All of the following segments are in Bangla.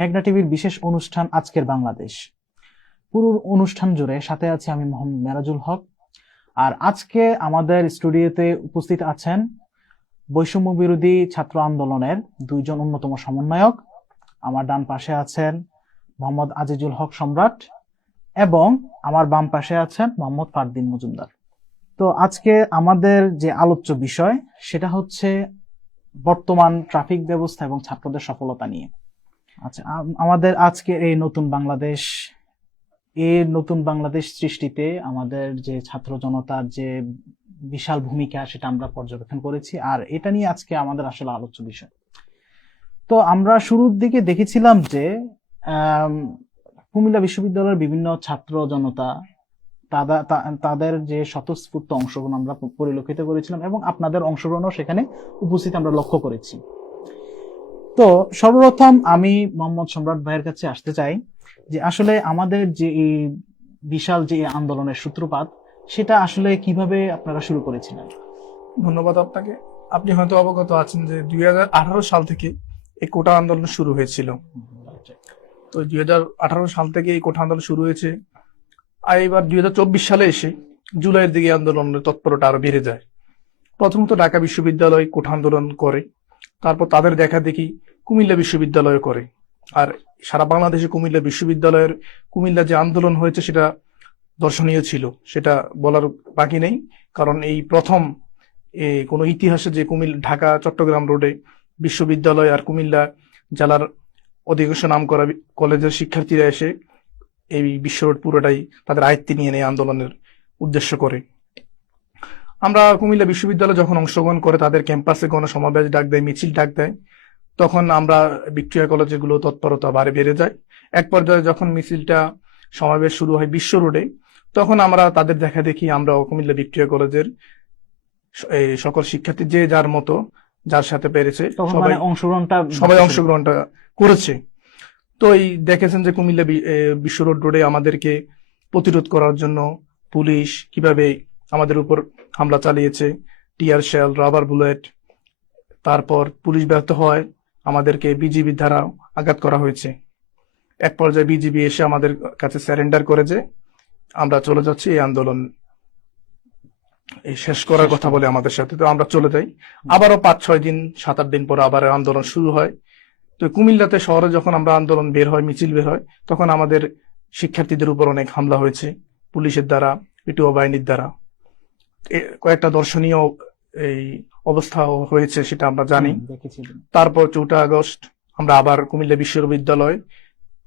মেঘনা টিভির বিশেষ অনুষ্ঠান আজকের বাংলাদেশ। পুরো অনুষ্ঠান জুড়ে সাথে আছি আমি মোহাম্মদ মেরাজুল হক। আর আজকে আমাদের স্টুডিওতে উপস্থিত আছেন বৈষম্য বিরোধী ছাত্র আন্দোলনের দুইজন অন্যতম সমন্বয়ক। আমার ডান পাশে আছেন মোহাম্মদ আজিজুল হক সম্রাট এবং আমার বাম পাশে আছেন মোহাম্মদ ফারদিন মজুমদার। তো আজকে আমাদের যে আলোচ্য বিষয়, সেটা হচ্ছে বর্তমান ট্রাফিক ব্যবস্থা এবং ছাত্রদের সফলতা নিয়ে। আচ্ছা আম- আমাদের আজকে এই নতুন বাংলাদেশ, এই নতুন বাংলাদেশ সৃষ্টিতে আমাদের যে ছাত্র জনতার যে বিশাল ভূমিকা সেটা আমরা পর্যবেক্ষণ করেছি, আর এটা নিয়ে আজকে আমাদের আসলে আলোচ্য বিষয়। তো আমরা শুরুর দিকে দেখেছিলাম যে কুমিল্লা বিশ্ববিদ্যালয়ের বিভিন্ন ছাত্র জনতা, তাদা- তা- তাদের যে স্বতঃস্ফূর্ত অংশগ্রহণ আমরা পরিলক্ষিত করেছিলাম এবং আপনাদের অংশগ্রহণও সেখানে উপস্থিত আমরা লক্ষ্য করেছি। তো সর্বপ্রথম আমি মোহাম্মদ সম্রাট ভাইয়ের কাছে আসতে চাই যে আসলে আমাদের যে এই বিশাল যে আন্দোলনের সূত্রপাত, সেটা আসলে কীভাবে আপনারা শুরু করেছিলেন? ধন্যবাদ আপনাকে। আপনি হয়তো অবগত আছেন যে দুই হাজার আঠারো সাল থেকে এই কোটা আন্দোলন শুরু হয়েছিল। তো দুই হাজার আঠারো সাল থেকে এই কোটা আন্দোলন শুরু হয়েছে। আর এবার দুই হাজার চব্বিশ সালে এসে জুলাইয়ের দিকে আন্দোলনের তৎপরতা আরও বেড়ে যায়। প্রথমত ঢাকা বিশ্ববিদ্যালয় কোঠা আন্দোলন করে। তারপর তাদের দেখা দেখি কুমিল্লা বিশ্ববিদ্যালয় করে। আর সারা বাংলাদেশে কুমিল্লা বিশ্ববিদ্যালয়ের কুমিল্লা যে আন্দোলন হয়েছে সেটা দর্শনীয় ছিল, সেটা বলার বাকি নেই। কারণ এই প্রথম কোনো ইতিহাসে যে কুমিল্লা, ঢাকা, চট্টগ্রাম রোডে বিশ্ববিদ্যালয় আর কুমিল্লা জেলার অধিকাংশ নাম করা কলেজের শিক্ষার্থীরা এসে এই বিশ্ব রোড পুরোটাই তাদের আয়ত্তে নিয়ে নেয় আন্দোলনের উদ্দেশ্য করে। আমরা কুমিল্লা বিশ্ববিদ্যালয় যখন অংশগ্রহণ করে তাদের ক্যাম্পাসে গণসমাবেশ ডাক দেয় মিছিল ডাক দেয় তখন আমরা ভিক্টোরিয়া কলেজে গুলো তৎপরতা বাড়ে বেড়ে যায়। এক পর্যায়ে যখন মিছিলটা সমাবেশ শুরু হয় বিশ্ব রোডে তখন আমরা তাদের দেখা দেখি আমরা কুমিল্লা ভিক্টোরিয়া কলেজের এই সকল শিক্ষার্থী যে যার মতো যার সাথে পেরেছে সবাই মানে অংশগ্রহণটা সবাই অংশগ্রহণটা করেছে। তো এই দেখেছেন যে কুমিল্লা বিশ্ব রোড রোডে আমাদেরকে প্রতিরোধ করার জন্য পুলিশ কীভাবে আমাদের উপর হামলা চালিয়েছে, টিয়ার শেল, রাবার বুলেট, তারপর পুলিশ ব্যর্থ হয় আমাদেরকে বিজিবি দ্বারা আঘাত করা হয়েছে। এক পর্যায়ে বিজিবি এসে আমাদের কাছে স্যারেন্ডার করে যে, আমরা চলে যাচ্ছি এই আন্দোলন। শেষ করার কথা বলে আমাদের সাথে। তো আমরা চলে যাই। আবারও পাঁচ, ছয় দিন, সাত, আট দিন পরে আবার আন্দোলন শুরু হয়। তো কুমিল্লাতে শহরে যখন আমরা আন্দোলন বের হয়, মিছিল বের হয়, তখন আমাদের শিক্ষার্থীদের উপর অনেক হামলা হয়েছে, পুলিশের দ্বারা পিটুয়া বাহিনীর দ্বারা। কয়েকটা দর্শনীয় এই অবস্থা হয়েছে সেটা আমরা জানি। তারপর চৌঠা আগস্ট আমরা আবার কুমিল্লা বিশ্ববিদ্যালয়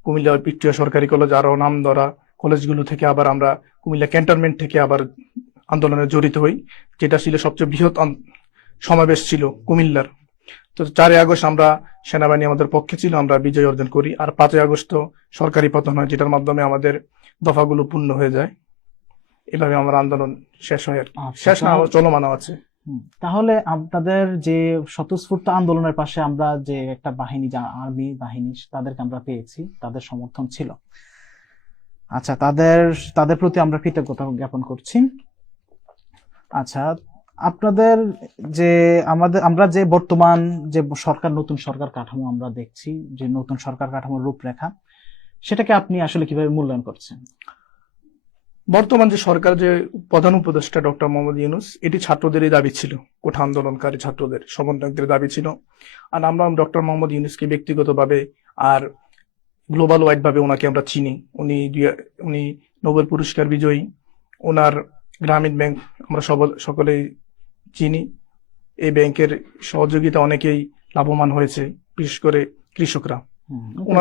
কুমিল্লা পিটুয়া সরকারি কলেজ আরও নাম ধরা কলেজগুলো থেকে আবার আমরা কুমিল্লা ক্যান্টনমেন্ট থেকে আবার আন্দোলনে জড়িত হই যেটা ছিল সবচেয়ে বৃহৎ সমাবেশ ছিল কুমিল্লার। তো চারই আগস্ট আমরা সেনাবাহিনী আমাদের পক্ষে ছিল আমরা বিজয় অর্জন করি। আর পাঁচই আগস্ট সরকারি পতন হয় যেটার মাধ্যমে আমাদের দফাগুলো পূর্ণ হয়ে যায়। এভাবে আমার আন্দোলন শেষ হয়। আচ্ছা, শেষ না চলমান আছে। তাহলে আপনাদের যে স্বতঃস্ফূর্ত আন্দোলনের পাশে আমরা যে একটা বাহিনী যা আর্মি বাহিনী তাদেরকে আমরা পেয়েছি তাদের সমর্থন ছিল। আচ্ছা তাদের তাদের প্রতি আমরা কৃতজ্ঞতা জ্ঞাপন করছি। আচ্ছা আপনাদের যে আমাদের আমরা যে বর্তমান যে সরকার নতুন সরকার কাঠামো আমরা দেখছি যে নতুন সরকার কাঠামোর রূপরেখা সেটাকে আপনি আসলে কীভাবে মূল্যায়ন করছেন? বর্তমান যে সরকার যে প্রধান উপদেষ্টা ডক্টর মোহাম্মদ ইউনুস, এটি ছাত্রদেরই দাবি ছিল, কোঠা আন্দোলনকারী ছাত্রদের, সমন্বয়কদের দাবি ছিল। আর আমরা ডক্টর মোহাম্মদ ইউনুসকে ব্যক্তিগতভাবে আর গ্লোবাল ওয়াইডভাবে ওনাকে আমরা চিনি। উনি উনি নোবেল পুরস্কার বিজয়ী। ওনার গ্রামীণ ব্যাংক আমরা সব- সকলেই চিনি। এই ব্যাংকের সহযোগিতা অনেকেই লাভবান হয়েছে, বিশেষ করে কৃষকরা।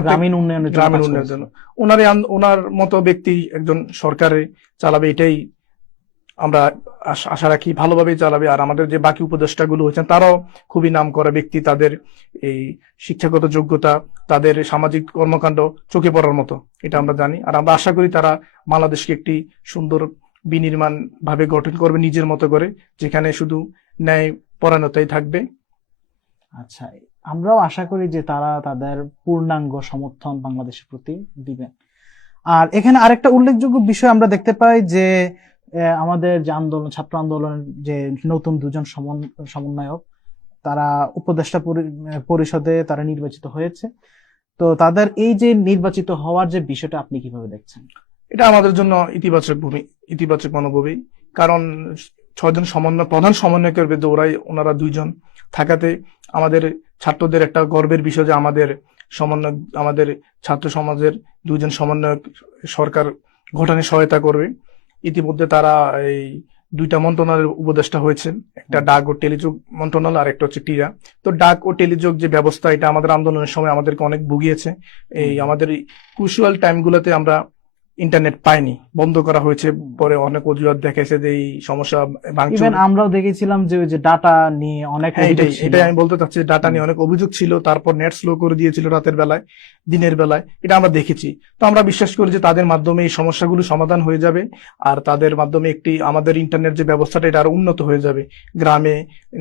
গ্রামীণ উন্নয়নের গ্রামীণ উন্নয়নের জন্য। ওনার ওনার মতো ব্যক্তি একজন সরকারে চালাবে এটাই আমরা আশা রাখি ভালোভাবেই চালাবে। আর আমাদের যে বাকি উপদেষ্টা গুলো হয়েছেন তারাও খুবই নাম করা ব্যক্তি তাদের এই শিক্ষাগত যোগ্যতা তাদের সামাজিক কর্মকাণ্ড চোখে পড়ার মতো এটা আমরা জানি। আর আমরা আশা করি তারা বাংলাদেশকে একটি সুন্দর বিনির্মাণ ভাবে গঠন করবে নিজের মতো করে যেখানে শুধু ন্যায় পরায়ণতাই থাকবে। আচ্ছা আমরাও আশা করি যে তারা তাদের পূর্ণাঙ্গ সমর্থন বাংলাদেশের প্রতি দিবেন। আর এখানে আরেকটা উল্লেখযোগ্য বিষয় আমরা দেখতে পাই যে আমাদের যে আন্দোলন, ছাত্র আন্দোলনের যে নতুন দুজন সমন- সমন্বয়ক, তারা উপদেষ্টা পরিষদে তারা নির্বাচিত হয়েছে। তো তাদের এই যে নির্বাচিত হওয়ার যে বিষয়টা আপনি কীভাবে দেখছেন? এটা আমাদের জন্য ইতিবাচক ভূমি, ইতিবাচক মনোভাবই কারণ ছয়জন সমন্বয়, প্রধান সমন্বয়কের বিরুদ্ধে ওরাই ওনারা দুইজন থাকাতে আমাদের ছাত্রদের একটা গর্বের বিষয় যে আমাদের সমন্বয় আমাদের ছাত্র সমাজের দুজন সমন্বয়ক সরকার গঠনে সহায়তা করবে। ইতিমধ্যে তারা এই দুইটা মন্ত্রণালয়ের উপদেষ্টা হয়েছেন। একটা ডাক ও টেলিযোগ মন্ত্রণালয় আর একটা হচ্ছে টিরা। তো ডাক ও টেলিযোগ যে ব্যবস্থা এটা আমাদের আন্দোলনের সময় আমাদেরকে অনেক ভুগিয়েছে। এই আমাদের ক্রুশিয়াল টাইমগুলোতে আমরা ইন্টারনেট পাইনি বন্ধ করা হয়েছে পরে অনেক অজুহাত দেখেছে যে এই সমস্যা ইভেন আমরাও দেখেছিলাম যে ওই যে ডাটা নিয়ে অনেক হ্যাঁ। এটাই আমি বলতে চাচ্ছি ডাটা নিয়ে অনেক অভিযোগ ছিল তারপর নেট স্লো করে দিয়েছিল রাতের বেলায় দিনের বেলায় এটা আমরা দেখেছি। তো আমরা বিশ্বাস করি যে তাদের মাধ্যমে এই সমস্যাগুলো সমাধান হয়ে যাবে আর তাদের মাধ্যমে একটি আমাদের ইন্টারনেট যে ব্যবস্থাটা এটা আরও উন্নত হয়ে যাবে। গ্রামে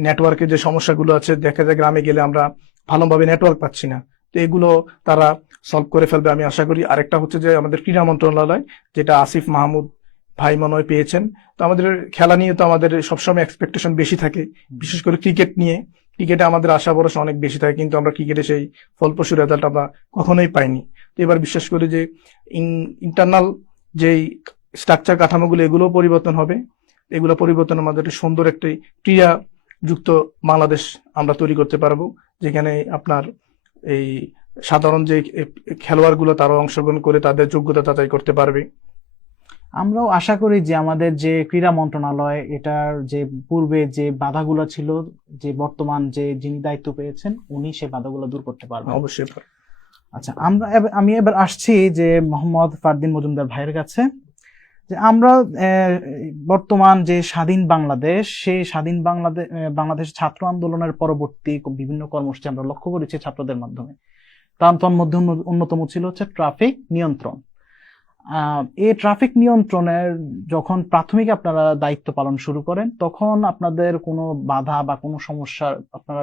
নেটওয়ার্কের যে সমস্যাগুলো আছে দেখা যায় গ্রামে গেলে আমরা ভালোভাবে নেটওয়ার্ক পাচ্ছি না। তো এগুলো তারা সলভ করে ফেলবে। আমি আশা করি আরেকটা হচ্ছে যে আমাদের ক্রীড়া মন্ত্রণালয় যেটা আসিফ মাহমুদ ভাই মনে হয় পেয়েছেন। তো আমাদের খেলা নিয়ে তো আমাদের সবসময় এক্সপেকটেশন বেশি থাকে বিশেষ করে ক্রিকেট নিয়ে। ক্রিকেটে আমাদের আশা ভরসা অনেক বেশি থাকে কিন্তু আমরা ক্রিকেটে সেই ফলপ্রসূ রেজাল্ট আমরা কখনোই পাইনি। তো এবার বিশ্বাস করি যে ইন্টারনাল যেই স্ট্রাকচার কাঠামোগুলো এগুলো পরিবর্তন হবে। এগুলো পরিবর্তন আমাদের একটা সুন্দর একটি ক্রীড়া যুক্ত বাংলাদেশ আমরা তৈরি করতে পারব যেখানে আপনার এই সাধারণ যে খেলোয়াড়গুলো তারা অংশগ্রহণ করে তাদের যোগ্যতা যাচাই করতে পারবে। আমরাও আশা করি যে আমাদের যে ক্রীড়া মন্ত্রণালয় এটার যে পূর্বে যে বাধাগুলো ছিল যে বর্তমান যে যিনি দায়িত্ব পেয়েছেন উনি সে বাধাগুলো দূর করতে পারবেন। অবশ্যই আচ্ছা আমরা আমি এবার আসছি যে মোহাম্মদ ফারদিন মজুমদার ভাইয়ের কাছে। যে আমরা বর্তমান যে স্বাধীন বাংলাদেশ সেই স্বাধীন বাংলাদেশ বাংলাদেশ ছাত্র আন্দোলনের পরবর্তী বিভিন্ন কর্মসূচি আমরা লক্ষ্য করেছি ছাত্রদের মাধ্যমে। তার মধ্যে অন্যতম ছিল হচ্ছে ট্রাফিক নিয়ন্ত্রণ। এই ট্রাফিক নিয়ন্ত্রণের যখন প্রাথমিক আপনারা দায়িত্ব পালন শুরু করেন, তখন আপনাদের কোনো বাধা বা কোনো সমস্যার আপনারা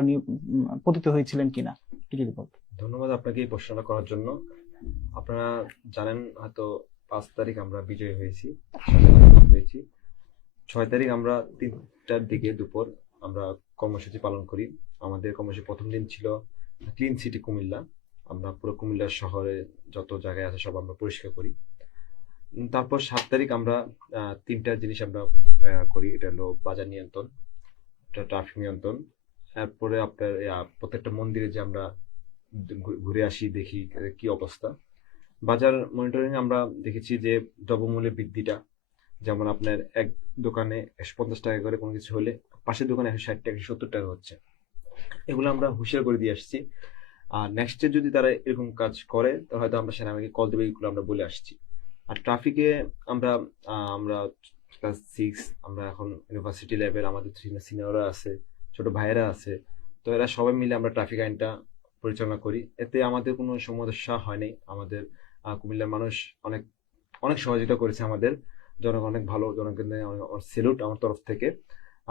পতিত হয়েছিলেন কিনা? যদি বলতেন। ধন্যবাদ আপনাকে এই প্রশ্নটা করার জন্য। আপনারা জানেন হয়তো পাঁচ তারিখ আমরা বিজয়ী হয়েছি পেয়েছি ছয় তারিখ আমরা তিনটার দিকে দুপুর আমরা কর্মসূচি পালন করি। আমাদের কর্মসূচি প্রথম দিন ছিল ক্লিন সিটি কুমিল্লা। আমরা পুরো কুমিল্লা শহরে যত জায়গায় আছে সব আমরা পরিষ্কার করি। তারপর সাত তারিখ আমরা তিনটা জিনিস আমরা করি। এটা হলো বাজার নিয়ন্ত্রণ, এটা ট্রাফিক নিয়ন্ত্রণ, তারপরে আপনার প্রত্যেকটা মন্দিরে যে আমরা ঘুরে আসি, দেখি কি অবস্থা। বাজার মনিটরিং আমরা দেখেছি যে দ্রব্যমূল্যের বৃদ্ধিটা, যেমন আপনার এক দোকানে একশো পঞ্চাশ টাকা করে কোনো কিছু হলে, পাশের দোকানে একশো ষাট টাকা সত্তর টাকা হচ্ছে। এগুলো আমরা হুঁশিয়ার করে দিয়ে আসছি। আর নেক্সটে যদি তারা এরকম কাজ করে তাহলে হয়তো আমরা সেনাবাহিনীকে কল দেবে, এগুলো আমরা বলে আসছি। আর ট্রাফিকে আমরা আমরা ক্লাস সিক্স আমরা এখন ইউনিভার্সিটি লেভেল আমাদের সিনিয়ররা আছে, ছোট ভাইয়েরা আছে, তো এরা সবাই মিলে আমরা ট্রাফিক আইনটা পরিচালনা করি। এতে আমাদের কোনো সমস্যা হয়নি আমাদের কুমিল্লার মানুষ অনেক অনেক সহযোগিতা করেছে আমাদের। জনগণ অনেক ভালো, জনগণের সেলুট আমার তরফ থেকে।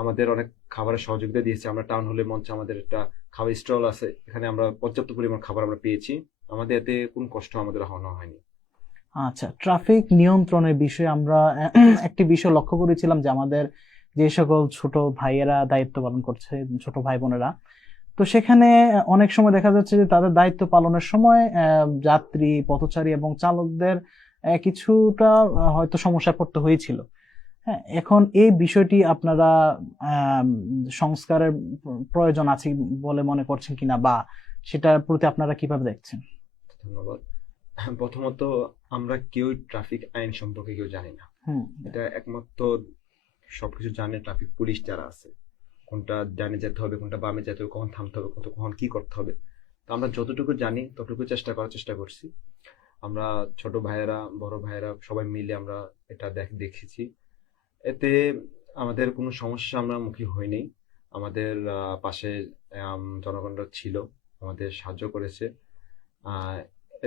আমাদের অনেক খাবারের সহযোগিতা দিয়েছে। আমরা টাউন হলে মঞ্চে আমাদের একটা খাবার স্টল আছে, এখানে আমরা পর্যাপ্ত পরিমাণ খাবার আমরা পেয়েছি। আমাদের এতে কোনো কষ্ট আমাদের হওয়া হয়নি। আচ্ছা ট্রাফিক নিয়ন্ত্রণের বিষয়ে আমরা একটি বিষয় লক্ষ্য করেছিলাম যে আমাদের যে সকল ছোট ভাইয়েরা দায়িত্ব পালন করছে, ছোট ভাই বোনেরা, তো সেখানে অনেক সময় দেখা যাচ্ছে যে তাদের দায়িত্ব পালনের সময় যাত্রী, পথচারী এবং চালকদের কিছুটা হয়তো সমস্যায় পড়তে হয়েছিল। হ্যাঁ এখন এই বিষয়টি আপনারা সংস্কারের প্রয়োজন আছে বলে মনে করছেন কিনা বা সেটার প্রতি আপনারা কীভাবে দেখছেন? ধন্যবাদ। প্রথমত আমরা কেউ ট্রাফিক আইন সম্পর্কে কেউ জানি না। এটা একমাত্র সবকিছু জানে ট্রাফিক পুলিশ যারা আছে। কোনটা ডানে যেতে হবে কোনটা বামে যেতে হবে কখন থামতে হবে কত কখন কি করতে হবে। তো আমরা যতটুকু জানি ততটুকু চেষ্টা করার চেষ্টা করছি। আমরা ছোট ভাইয়েরা বড় ভাইয়েরা সবাই মিলে আমরা এটা দেখ দেখেছি। এতে আমাদের কোনো সমস্যা আমরা মুখী হইনি। আমাদের পাশে জনগণরা ছিল, আমাদের সাহায্য করেছে।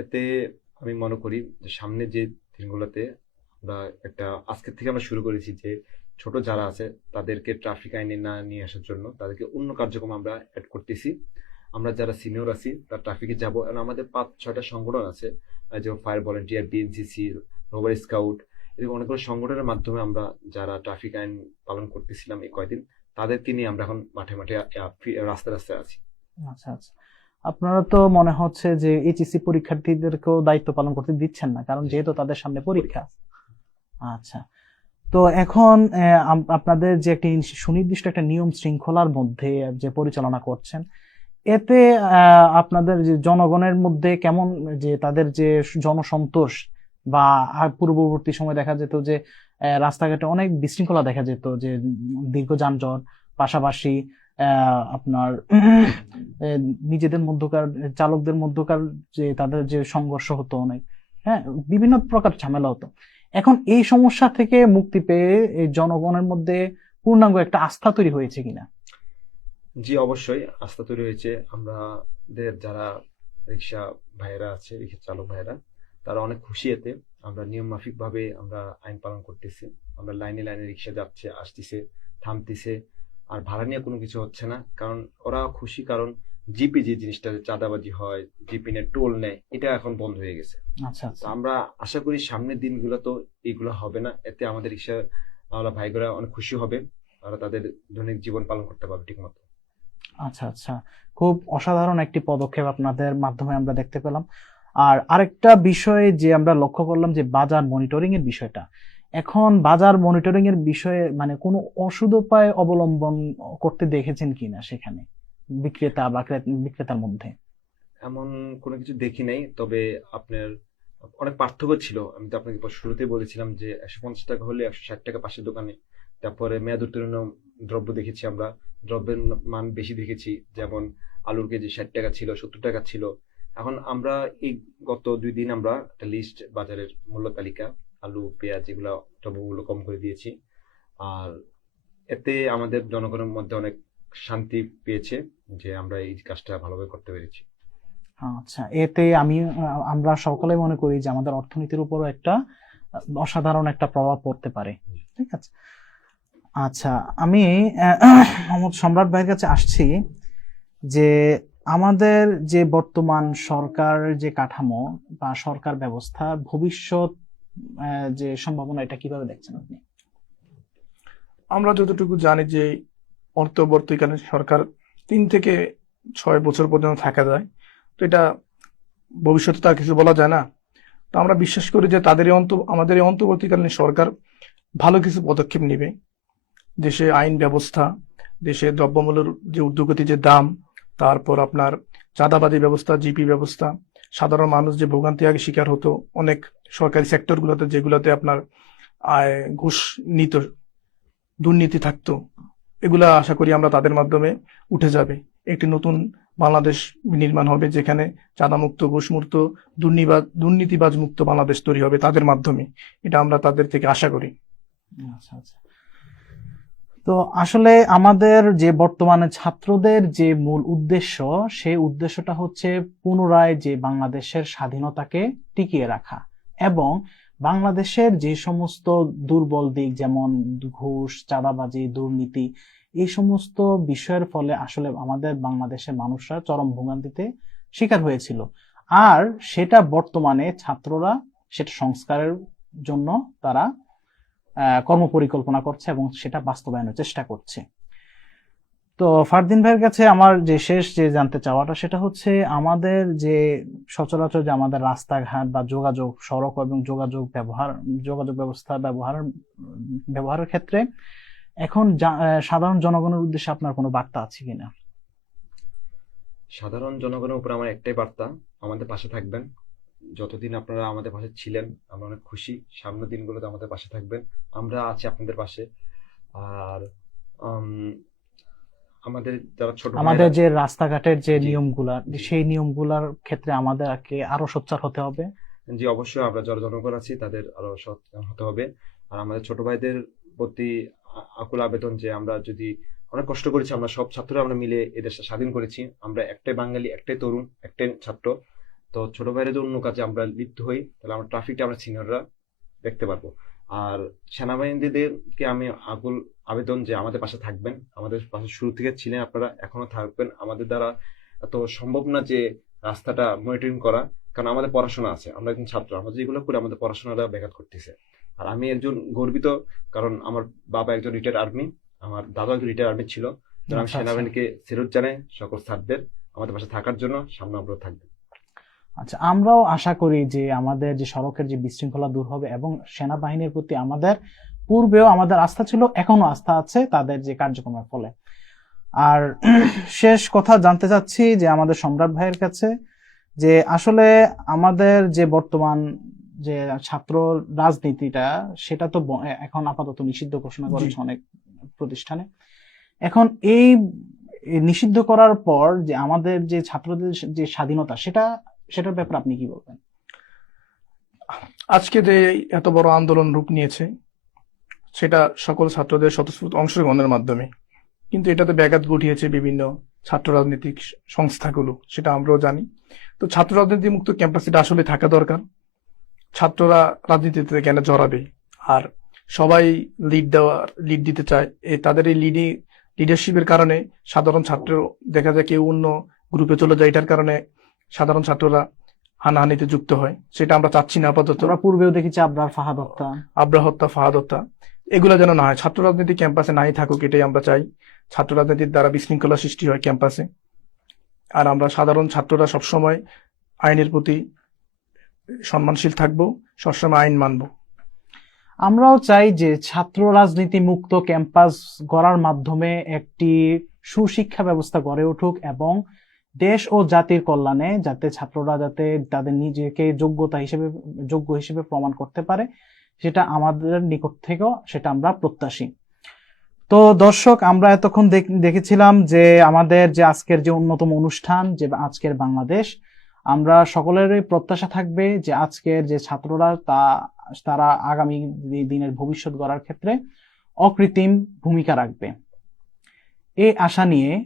এতে আমি মনে করি যে সামনে যে দিনগুলোতে আমরা একটা আজকের থেকে আমরা শুরু করেছি যে ছোট যারা আছে, তাদেরকে ট্রাফিক আইনে না নিয়ে আসার জন্য তাদেরকে অন্য কার্যক্রম আমরা অ্যাড করতেছি। আমরা যারা সিনিয়র আছি, তার ট্রাফিকে যাব। এবং আমাদের পাঁচ, ছয়টা সংগঠন আছে যেমন fire volunteer BNCC rover scout এরকম অনেকগুলো সংগঠনের মাধ্যমে আমরা যারা ট্রাফিক আইন পালন করতেছিলাম এই কয়দিন তাদেরকে নিয়ে আমরা এখন মাঠে মাঠে ফি- রাস্তায় আছি। আচ্ছা আচ্ছা। আপনারা তো মনে হচ্ছে যে এইচএসসি পরীক্ষার্থীদেরকেও দায়িত্ব পালন করতে দিচ্ছেন না কারণ যেহেতু তাদের সামনে পরীক্ষা। আচ্ছা। তো এখন আপনাদের যে একটি সুনির্দিষ্ট একটা নিয়ম শৃঙ্খলার মধ্যে যে পরিচালনা করছেন এতে আহ, আপনাদের যে জনগণের মধ্যে কেমন যে তাদের যে জনসন্তোষ বা পূর্ববর্তী সময় দেখা যেত যে রাস্তাঘাটে অনেক বিশৃঙ্খলা দেখা যেত যে, দীর্ঘ যানজট, পাশাপাশি আপনার নিজেদের মধ্যকার, চালকদের মধ্যকার যে, তাদের যে সংঘর্ষ হতো অনেক হ্যাঁ বিভিন্ন প্রকার ঝামেলা হতো। এখন এই সমস্যা থেকে মুক্তি পেয়ে এই জনগণের মধ্যে পূর্ণাঙ্গ একটা আস্থা তৈরি হয়েছে কিনা? জি, অবশ্যই আস্থা তৈরি হয়েছে। আমাদের যারা রিক্সা ভাইয়েরা আছে, রিক্সা চালক ভাইয়েরা তারা অনেক খুশি এতে। আমরা নিয়ম মাফিক ভাবে আমরা আইন পালন করতেছি। আমরা লাইনে লাইনে রিক্সা যাচ্ছে আসতেছে থামতেছে। আর ভাড়া নিয়ে কোনো কিছু হচ্ছে না। কারণ ওরা খুশি কারণ জিপি যে জিনিসটা চাঁদাবাজি হয় জিপি নে টোল নেয় এটা এখন বন্ধ হয়ে গেছে। আচ্ছা আচ্ছা। আমরা আশা করি সামনের দিনগুলো তো এইগুলো হবে না। এতে আমাদের রিক্সা আমরা ভাইগুলা অনেক খুশি হবে। আর তাদের দৈনিক জীবন পালন করতে পারবে ঠিক মতো আচ্ছা আচ্ছা। খুব অসাধারণ একটি পদক্ষেপ আপনাদের মাধ্যমে আমরা দেখতে পেলাম। আর আরেকটা বিষয়ে যে আমরা লক্ষ্য করলাম যে বাজার মনিটরিং এর বিষয়টা, এখন বাজার মনিটরিং এর বিষয়ে মানে কোনো ওষুধ উপায় অবলম্বন করতে দেখেছেন কিনা সেখানে বিক্রেতা বা বিক্রেতার মধ্যে? এমন কোনো কিছু দেখি নাই, তবে আপনার অনেক পার্থক্য ছিল। আমি তো আপনাকে শুরুতেই বলেছিলাম যে একশো পঞ্চাশ টাকা হলে একশো ষাট টাকা পাশের দোকানে। তারপরে মেয়াদ উত্তীর্ণ দ্রব্য দেখেছি আমরা, দ্রব্যের মান বেশি দেখেছি, যেমন আলুর কেজি ষাট টাকা ছিল, সত্তর টাকা ছিল। এখন আমরা এই গত দুই দিন আমরা একটা লিস্ট বাজারের মূল্য তালিকা, আলু, পেঁয়াজ এগুলো দ্রব্যমূল্য কম করে দিয়েছি। আর এতে আমাদের জনগণের মধ্যে অনেক শান্তি পেয়েছে যে আমরা এই কাজটা ভালোভাবে করতে পেরেছি। আচ্ছা এতে আমি, আমরা সকলে মনে করি যে আমাদের অর্থনীতির উপরও একটা, অসাধারণ একটা প্রভাব পড়তে পারে। ঠিক আছে? আচ্ছা আমি মোহাম্মদ সম্রাট ভাইয়ের কাছে আসছি যে আমাদের যে বর্তমান সরকার যে কাঠামো বা সরকার ব্যবস্থা, ভবিষ্যৎ যে সম্ভাবনা, এটা কীভাবে দেখছেন আপনি? আমরা যতটুকু জানি যে অন্তর্বর্তীকালীন সরকার তিন থেকে ছয় বছর পর্যন্ত থাকা যায়। তো এটা ভবিষ্যতে তো আর কিছু বলা যায় না। তো আমরা বিশ্বাস করি যে তাদের অন্ত আমাদের এই অন্তর্বর্তীকালীন সরকার ভালো কিছু পদক্ষেপ নেবে। দেশে আইন ব্যবস্থা, দেশে দ্রব্যমূল্যের যে ঊর্ধ্বগতি যে দাম তারপর আপনার চাঁদাবাদী ব্যবস্থা, জিপি ব্যবস্থা, সাধারণ মানুষ যে ভোগান্তি আগে শিকার হতো, অনেক সরকারি সেক্টরগুলোতে যেগুলোতে আপনার আয়, ঘুষ নিত, দুর্নীতি থাকতো, এগুলা আশা করি আমরা তাদের মাধ্যমে উঠে যাবে। একটি নতুন বাংলাদেশ নির্মাণ হবে যেখানে চাঁদামুক্ত, ঘুষমুক্ত দুর্নীবাজ দুর্নীতিবাজ মুক্ত বাংলাদেশ তৈরি হবে তাদের মাধ্যমে। এটা আমরা তাদের থেকে আশা করি। আচ্ছা আচ্ছা। তো আসলে আমাদের যে বর্তমানে ছাত্রদের যে মূল উদ্দেশ্য, সেই উদ্দেশ্যটা হচ্ছে পুনরায় যে বাংলাদেশের স্বাধীনতাকে টিকিয়ে রাখা এবং বাংলাদেশের যে সমস্ত দুর্বল দিক যেমন ঘুষ, চাঁদাবাজি, দুর্নীতি, এই সমস্ত বিষয়ের ফলে আসলে আমাদের বাংলাদেশের মানুষরা চরম ভোগান্তিতে শিকার হয়েছিল। আর সেটা বর্তমানে ছাত্ররা, সেটা সংস্কারের জন্য তারা আহ, কর্মপরিকল্পনা করছে এবং সেটা বাস্তবায়নের চেষ্টা করছে। তো ফারদিন ভাইয়ের কাছে আমার যে শেষ যে জানতে চাওয়াটা সেটা হচ্ছে আমাদের যে সচরাচর যে আমাদের রাস্তাঘাট বা যোগাযোগ সড়ক এবং যোগাযোগ ব্যবহার যোগাযোগ ব্যবস্থা ব্যবহার ব্যবহারের ক্ষেত্রে এখন সাধারণ জনগণের উদ্দেশ্যে আপনার কোনো বার্তা আছে কিনা? সাধারণ জনগণের উপর আমার একটাই বার্তা আমাদের পাশে থাকবেন। যতদিন আপনারা আমাদের পাশে ছিলেন আমরা অনেক খুশি। সামনের দিনগুলোতে আমাদের পাশে থাকবেন। আমরা আছি আপনাদের পাশে। আর আমাদের যারা ছোট আমাদের যে রাস্তাঘাটের যে নিয়মগুলা সেই নিয়মগুলার ক্ষেত্রে আমাদেরকে আরও সোচ্চার হতে হবে। জি অবশ্যই আমরা যারা জনগণ আছি তাদের আরও সচেতন হতে হবে। আর আমাদের ছোট ভাইদের প্রতি আকুল আবেদন যে আমরা যদি অনেক কষ্ট করেছি আমরা সব ছাত্ররা আমরা মিলে এই দেশটা স্বাধীন করেছি। আমরা একটাই বাঙালি একটাই তরুণ একটাই ছাত্র। তো ছোট ভাইয়ের যদি অন্য কাজে আমরা লিপ্ত হই তাহলে আমরা ট্রাফিকটা আমরা সিনিয়ররা দেখতে পারব। আর সেনাবাহিনীদেরকে আমি আকুল আবেদন যে আমাদের পাশে থাকবেন আমাদের পাশে শুরু থেকে ছিলেন আপনারা এখনও থাকবেন। আমাদের দ্বারা এত সম্ভব না যে রাস্তাটা মনিটরিং করা কারণ আমাদের পড়াশোনা আছে আমরা একজন ছাত্র আমরা যেগুলো করি আমাদের পড়াশোনাটা ব্যাঘাত করতেছে আর আমি একজন গর্বিত কারণ আমার বাবা একজন রিটায়ার্ড আর্মি আমার দাদা একজন রিটায়ার্ড আর্মি ছিল। তো আমি আচ্ছা, আচ্ছা। সেনাবাহিনীকে সেলুট জানাই সকল স্যারদের আমাদের পাশে থাকার জন্য সামনে আমরা থাকব। আচ্ছা আমরাও আশা করি যে আমাদের যে সড়কের যে বিশৃঙ্খলা দূর হবে এবং সেনাবাহিনীর প্রতি আমাদের পূর্বেও আমাদের আস্থা ছিল এখনও আস্থা আছে তাদের যে কার্যক্রমের ফলে। আর শেষ কথা জানতে চাচ্ছি যে আমাদের সম্রাট ভাইয়ের কাছে যে আসলে আমাদের যে বর্তমান যে ছাত্র রাজনীতিটা সেটা তো এখন আপাতত নিষিদ্ধ ঘোষণা করেছে অনেক প্রতিষ্ঠানে। এখন এই এই নিষিদ্ধ করার পর যে আমাদের যে ছাত্রদের যে স্বাধীনতা সেটা সেটার ব্যাপারে আপনি কি বলবেন? আজকে যে এত বড় আন্দোলন রূপ নিয়েছে, সেটা সকল ছাত্রদের স্বতঃস্ফূর্ত অংশগ্রহণের মাধ্যমে। কিন্তু এটাতে ব্যাঘাত ঘটিয়েছে বিভিন্ন ছাত্র রাজনৈতিক সংস্থাগুলো, সেটা আমরাও জানি। তো ছাত্র রাজনীতি মুক্ত ক্যাম্পাস এটা আসলে থাকা দরকার। ছাত্ররা রাজনীতিতে কেন জড়াবে? আর সবাই লিড দেওয়ার লিড দিতে চায়। এ তাদের এই লিডি লিডারশিপের কারণে সাধারণ ছাত্র দেখা যায় কেউ অন্য গ্রুপে চলে যায়। এটার কারণে সাধারণ ছাত্ররা হানাহানিতে যুক্ত হয়। সেটা আমরা চাচ্ছি না আপাতত। তোরা পূর্বেও দেখেছি আবরার ফাহাদ হত্যা। আব্রা হত্যা ফাহাদ হত্যা। এগুলো যেন না হয়। ছাত্র রাজনীতি ক্যাম্পাসে নাই থাকুক এটাই আমরা চাই। ছাত্র রাজনীতির দ্বারা বিশৃঙ্খলা সৃষ্টি হয় ক্যাম্পাসে। আর আমরা সাধারণ ছাত্ররা সবসময় আইনের প্রতি সম্মানশীল থাকব সবসময় আইন মানব। আমরাও চাই যে ছাত্র রাজনীতি মুক্ত ক্যাম্পাস গড়ার মাধ্যমে একটি সুশিক্ষা ব্যবস্থা গড়ে উঠুক এবং দেশ ও জাতির কল্যাণে যাতে ছাত্ররা যাতে তাদের নিজেকে যোগ্যতা হিসেবে, যোগ্য হিসেবে প্রমাণ করতে পারে, সেটা আমাদের নিকট থেকেও সেটা আমরা প্রত্যাশী। তো দর্শক, আমরা এতক্ষণ দেখ- দেখেছিলাম যে আমাদের যে আজকের যে অন্যতম অনুষ্ঠান, যে আজকের বাংলাদেশ, আমরা সকলেরই প্রত্যাশা থাকবে যে আজকের যে ছাত্ররা তা, তারা আগামী দিনের ভবিষ্যৎ গড়ার ক্ষেত্রে অকৃত্রিম ভূমিকা রাখবে। এই আশা নিয়ে